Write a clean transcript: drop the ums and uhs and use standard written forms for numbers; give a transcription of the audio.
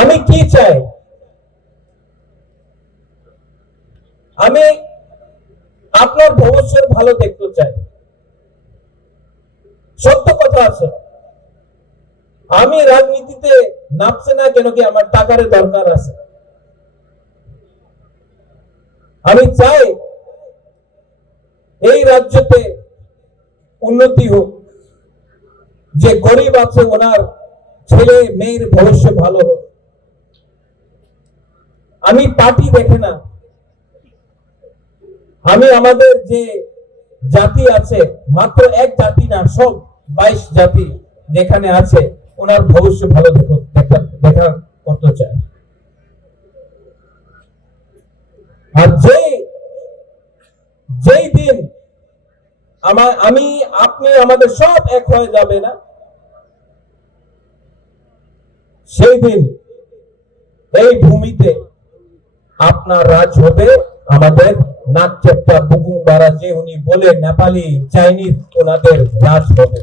আমি কি চাই? আমি আপনার ভবিষ্যৎ ভালো দেখতে চাই। সত্য কথা আছে, আমি রাজনীতিতে নামছে না কেন কি আমার টাকার দরকার আছে। আমি চাই এই রাজ্যতে উন্নতি হোক, যে গরিব আছে ওনার ছেলে মেয়ের ভবিষ্যৎ ভালো হোক। আমি পার্টি দেখে না, আমি আমাদের যে জাতি আছে, মাত্র এক জাতি না, সব 22 জাতি যেখানে আছে ওনার ভবিষ্যৎ ভালো দেখা করতে চায়। আর যেই দিন আমি আপনি আমাদের সব এক হয়ে যাবে না, সেই দিন এই ভূমিতে আপনার রাজ হবে, আমাদের নাক চেপ্টা বুকুং বাড়া যে উনি বলে নেপালি চাইনিজ ওনাদের রাজ হবে।